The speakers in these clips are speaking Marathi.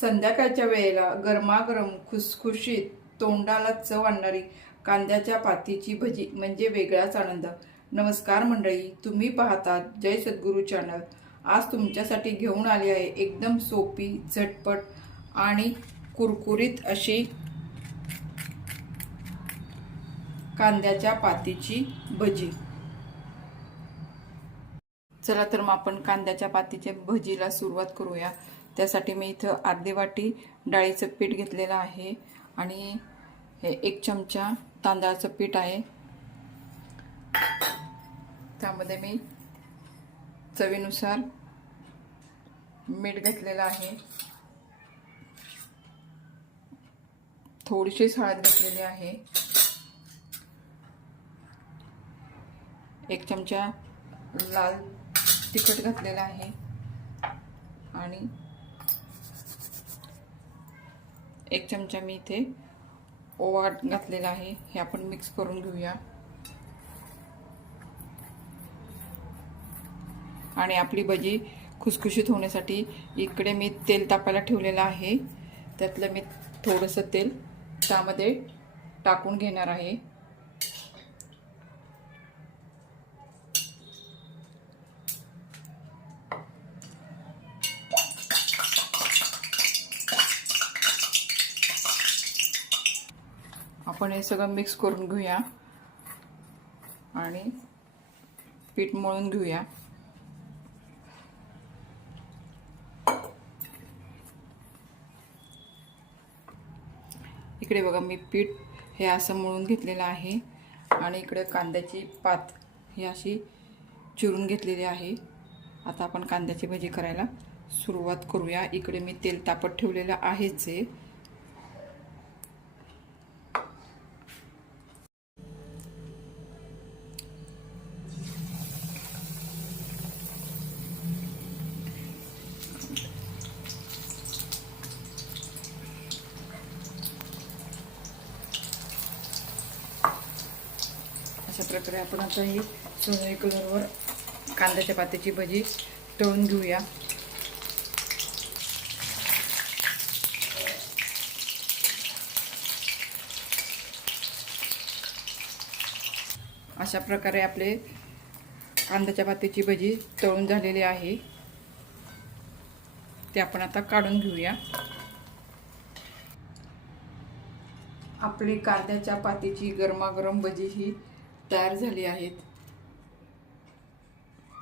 संध्याकाळच्या वेळेला गरमागरम खुसखुशीत तोंडाला चव आणणारी कांद्याच्या पातीची भजी म्हणजे वेगळाच आनंद। नमस्कार मंडळी, तुम्ही पाहतात जय सद्गुरू चॅनल। आज तुमच्यासाठी घेऊन आली आहे एकदम सोपी, झटपट आणि कुरकुरीत अशी कांद्याच्या पातीची भजी। चला तर मग आपण कांद्याच्या पातीच्या भजीला सुरुवात करूया। त्यासाठी मी इथं अर्धी वाटी डाळीचं पीठ घेतलेलं आहे आणि हे 1 चमचा तांदळाचं पीठ आहे। त्यामध्ये मी चवीनुसार मीठ घातलेलं आहे, थोडीशी हळद घातलेली आहे, 1 चमचा लाल तिखट घातलेला आहे आणि 1 चमचा मी इथे ओवा घातलेला आहे। हे आपण मिक्स करून घेऊया आणि आपली भजी खुसखुशीत होण्यासाठी इकडे मी तेल तापायला ठेवलेलं आहे। त्यातलं मी थोडंसं तेल त्यामध्ये टाकून घेणार आहे। आपण हे सगळं मिक्स करून घेऊया आणि पीठ मळून घेऊया। इकडे बघा, मी पीठ हे असं मळून घेतलेलं आहे आणि इकडे कांद्याची पात ही अशी चिरून घेतलेली आहे। आता आपण कांद्याची भजी करायला सुरुवात करूया। इकडे मी तेल तापत ठेवलेलं आहेच आहे। अशा प्रकारे आपण आता ही सोनेरी कलरवर कांद्याच्या पातीची भजी तळून घेऊया। अशा प्रकारे आपले कांद्याच्या पातीची भजी तळून झालेली आहे, ते आपण आता काढून घेऊया। आपली कांद्याच्या पातीची गरमागरम भजी ही तयार झाली आहेत।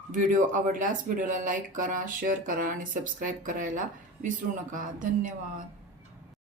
व्हिडिओ आवडल्यास व्हिडिओला लाईक करा, शेअर करा आणि सबस्क्राईब करायला विसरू नका। धन्यवाद।